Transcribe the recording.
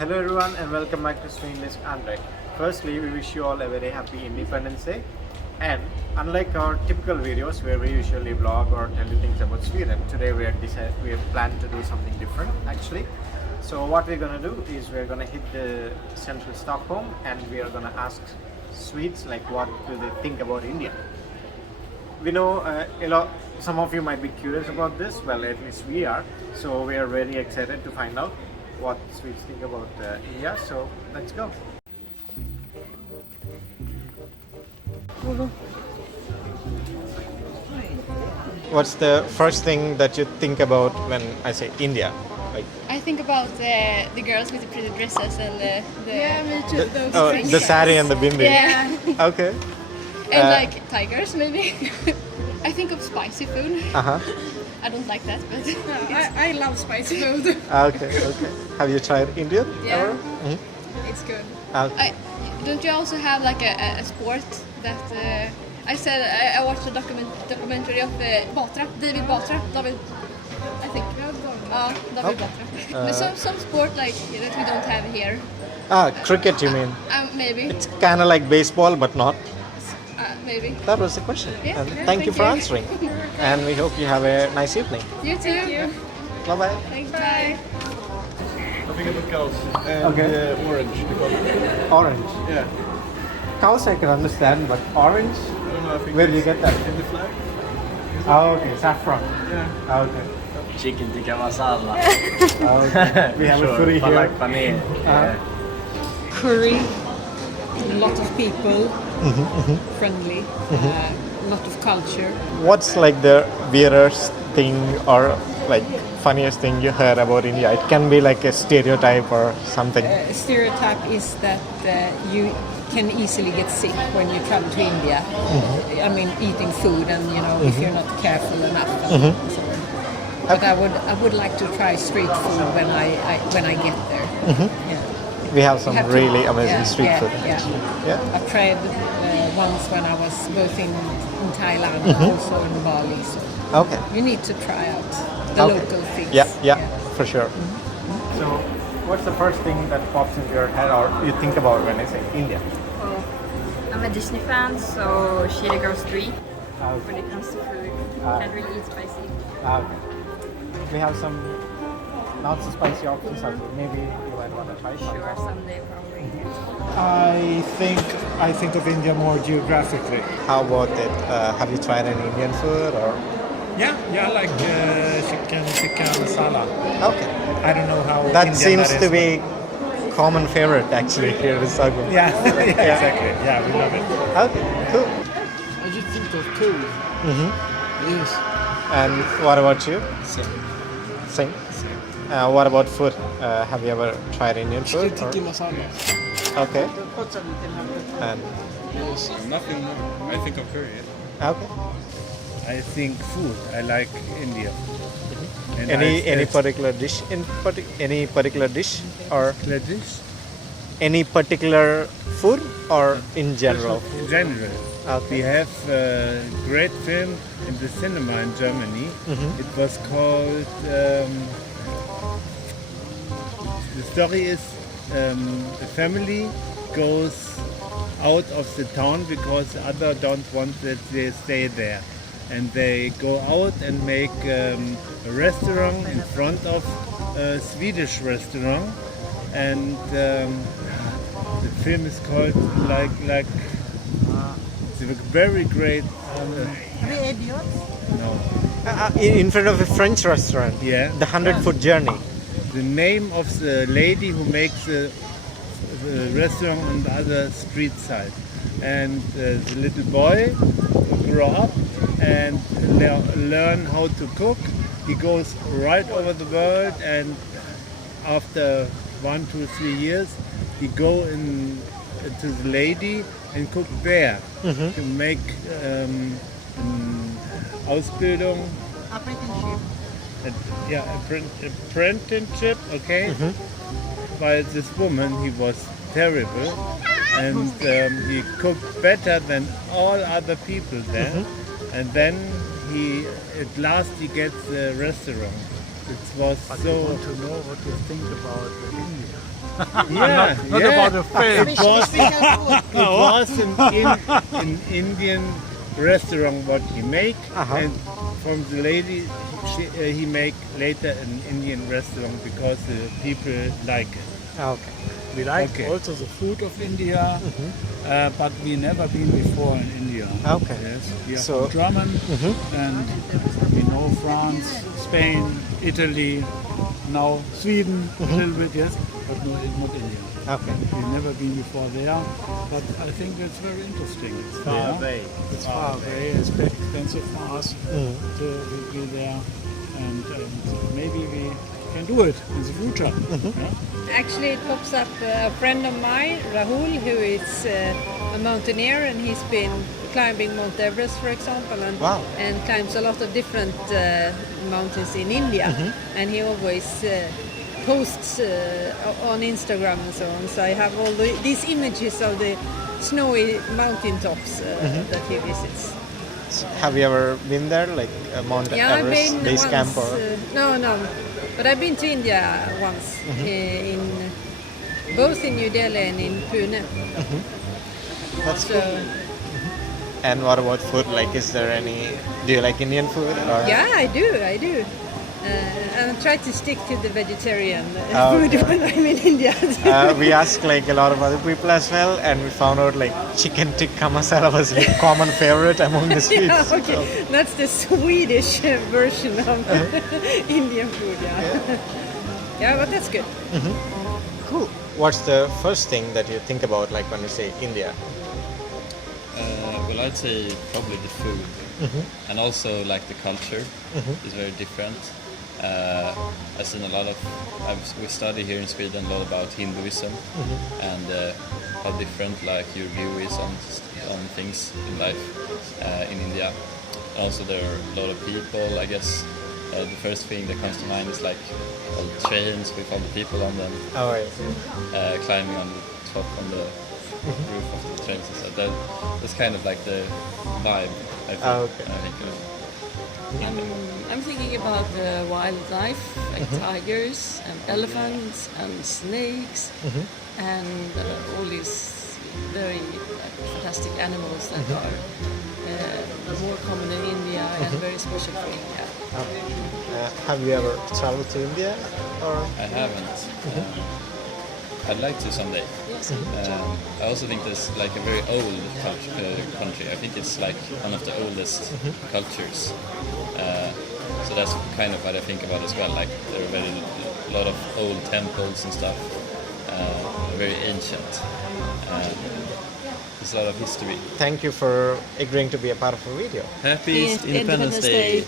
Hello everyone and welcome back to Swedish Andre. Firstly, we wish you all a very happy Independence Day. And unlike our typical videos where we usually vlog or tell you things about Sweden, today we have planned to do something different actually. So what we're gonna do is we're gonna hit the Central Stockholm and we are gonna ask Swedes like what do they think about India. We know some of you might be curious about this, well at least we are, so we are very excited to find out what Swedes think about India, so let's go. What's the first thing that you think about when I say India? Like, I think about the girls with the pretty dresses and the Me too. the sari and the bindi. Yeah. Okay. And like tigers maybe. I think of spicy food. Uh-huh. I don't like that, but I love spicy food. Okay. Have you tried Indian Yeah. ever? It's good. don't you also have like a sport that I watched a documentary of David Batra, I think. David Batra. But some sport like that we don't have here. Cricket you mean? Maybe. It's kind of like baseball but not. Maybe. That was the question. Yeah, And yeah, thank you thank for you. answering. And we hope you have a nice evening. You too. Thank you. Bye-bye. Thanks, bye. I think about cows and Okay. orange. Orange. Yeah. Cows I can understand, but orange? I don't know. I think Where do you it's get that? in the flag. Oh, okay. Saffron. Yeah. Okay. Chicken tikka masala. Okay. We have a curry here. Palak paneer. Uh-huh. Curry, a lot of people, friendly, a lot of culture. What's like the weirdest thing or like funniest thing you heard about India? It can be like a stereotype or something. Stereotype is that you can easily get sick when you travel to India. I mean, eating food and if you're not careful enough. And so on. But I would like to try street food when I get there. Yeah. We have some Have to- really amazing yeah, street food. Yeah. Yeah. I tried once when I was both in Thailand and also in Bali. So Okay. you need to try out the Okay. local things. Yeah, for sure. So, what's the first thing that pops into your head or you think about when I say India? Well, I'm a Disney fan, so Chili Girls 3 when it comes to food. Can't really eat spicy. Okay. We have some not so spicy options. Maybe you might want to try some. Sure, someday probably. I think of India more geographically. How about it? Have you tried any Indian food or? Yeah, I like chicken tikka masala. Okay. I don't know how That Indian seems that to is, be common favorite actually here in Stockholm. but- Yeah, exactly. Yeah, we love it. Okay, cool. I just think of cows. Yes. And what about you? Same. Same. What about food? Have you ever tried Indian food? Chicken tikka masala. Okay. And Yes. Nothing more. I think of curry. okay. I think food. I like India. And Any particular dish any particular dish or dish? any particular food or in general? In general. We Okay. have a great film in the cinema in Germany. It was called. The story is a family goes out of the town because other don't want that they stay there, and they go out and make a restaurant in front of a Swedish restaurant, and the film is called like. It's a very great. No. In front of a French restaurant. Yeah. The 100-foot journey. The name of the lady who makes the restaurant on the other street side, and the little boy grow up and learn how to cook. He goes right over the world, and after 1, 2, 3 years, he go to the lady and cook there to make Ausbildung. Apprenticeship, okay. By this woman, he was terrible, and he cooked better than all other people there. And then at last he gets a restaurant. It was But so. I want to know what you think about India. Yeah, Not yeah. about the film. It was an Indian restaurant what he make, and from the lady he make later an Indian restaurant because the people like it. Okay. We like Okay. also the food of India, but we never been before in India. Okay. Yes, we are So- from German, and we know France, Spain, Italy, now Sweden a little bit, yes, but no, not India. Okay. We've never been before there, but I think it's very interesting. It's Far away. It's far away. It's very expensive for us to be there, and maybe we can do it in the future. Yeah? Actually, it pops up a friend of mine, Rahul, who is a mountaineer, and he's been climbing Mount Everest, for example, and, Wow. and climbs a lot of different mountains in India. And he always posts on Instagram and so on. So I have all these images of the snowy mountain tops that he visits. Have you ever been there, like Mount Yeah, I've Everest been base once. camp or? No, but I've been to India once, in both in New Delhi and in Pune. That's So cool. And what about food? Like, is there any? Do you like Indian food? Or? yeah, I do. And I try to stick to the vegetarian Oh, food okay. when I'm in India. We asked like a lot of other people as well, and we found out like chicken tikka masala was like common favorite among the Swedes. Yeah, okay, So, that's the Swedish version of Indian food. Yeah, yeah, but that's good. cool. What's the first thing that you think about, like when you say India? Well, I'd say probably the food, and also like the culture is very different. I've seen a lot of. We study here in Sweden a lot about Hinduism and how different like your view is on things in life in India. Also, there are a lot of people. I guess the first thing that comes to mind is like all the trains with all the people on them, Oh, right. climbing on the top on the roof of the trains and stuff. That's kind of like the vibe I think. Okay. I think of. I'm thinking about the wildlife, like tigers and elephants and snakes and all these very fantastic animals that are more common in India and very special for India. Have you ever traveled to India? Or I haven't. I'd like to someday. Yes. I also think there's like a very old country. I think it's like one of the oldest cultures. So that's kind of what I think about as well. Like there are a lot of old temples and stuff, very ancient. There's a lot of history. thank you for agreeing to be a part of a video. Happy Independence Day!